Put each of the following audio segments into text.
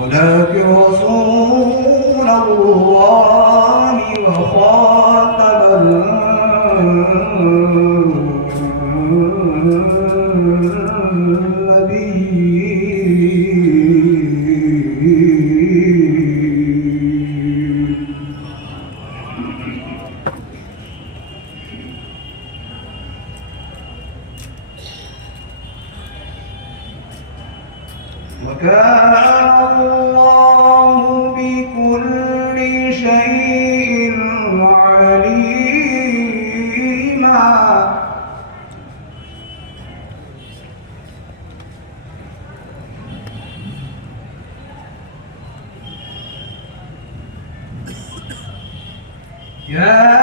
ولكن رسول الله وخاتم النبيين. وكان الله بكل شيء عليما. يا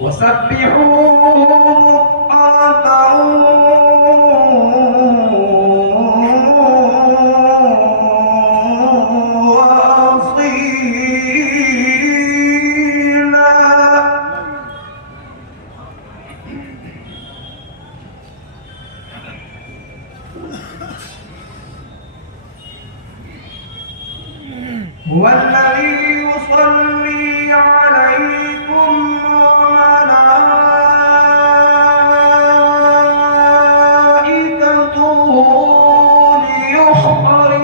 وسبحوه بكرة وأصيلا. هو الذي يصلي عليكم وملائكته ليخرجكم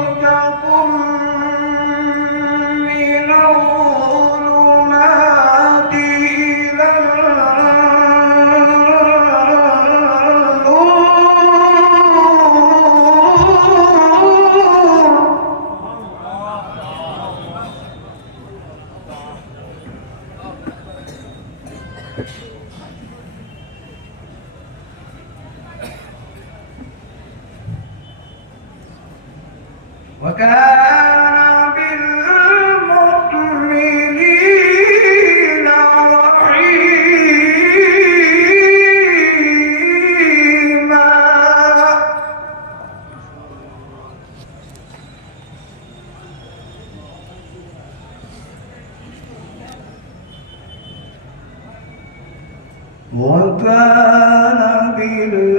من الظلمات إلى النور. وكان بالمؤمنين رحيما. وكان بالمؤمنين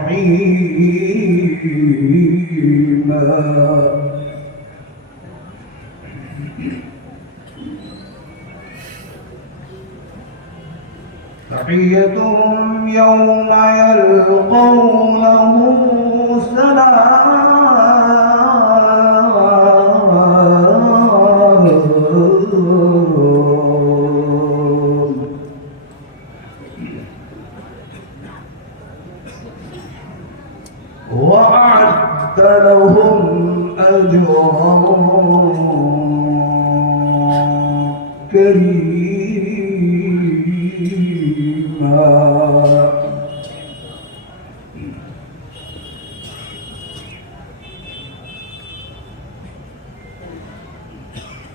رحيما. تحيتهم يوم يلقونه سلام. وأعد لهم أجرا كريما.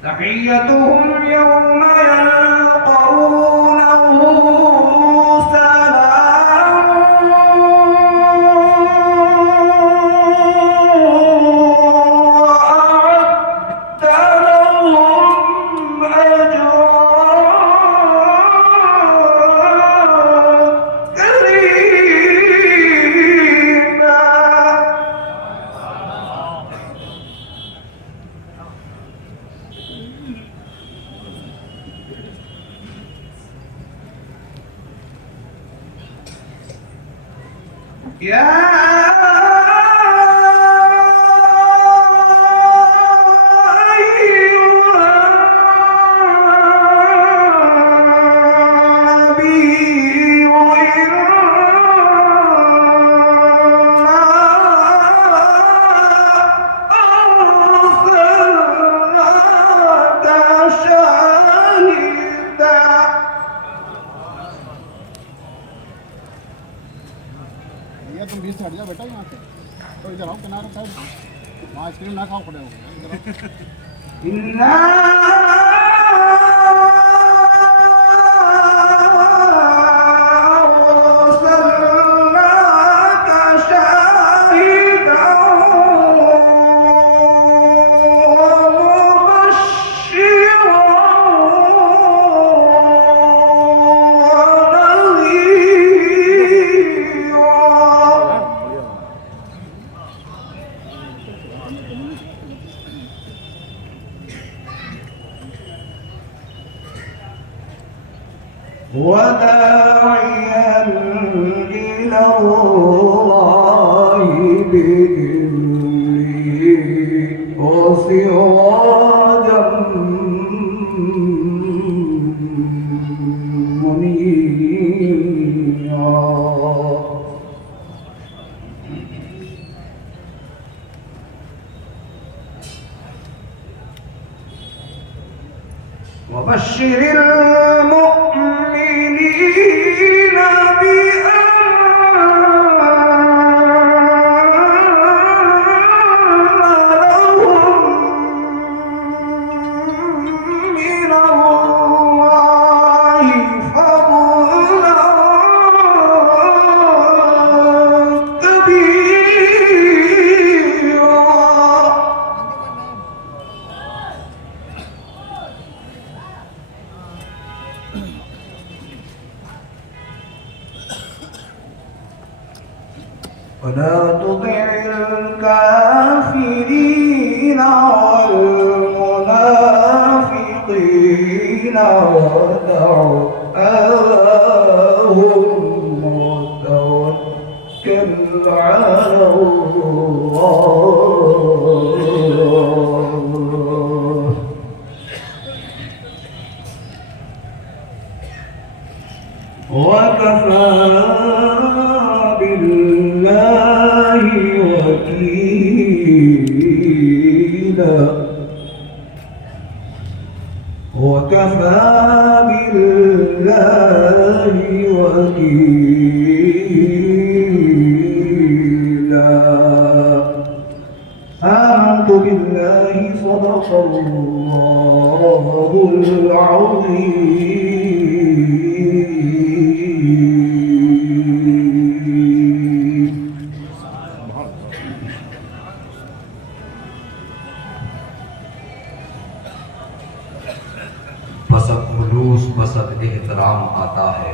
تحيتهم يوم يلقونه سلام. وأعد لهم أجرا كريما. يا तुम बीच से हट जाओ बेटा यहाँ से। तो इधर आओ किनारे साइड, वहाँ आइसक्रीम ना खाओ खड़े हो गए इधर आओ। إنا أرسلناك شاهدا ومبشرا ونذيرا وداعيا إلى الله بإذنه وسراجا منيرا وبشر المؤمنين بأن لهم من الله فضلا كبيرا ولا تطع الكافرين والمنافقين ودع أذاهم وتوكل على الله وكفى بالله وكيلا وكفى بالله وكيلا آمنت بالله صدق الله العظيم बसत खुलूस बसत एहतराम आता है।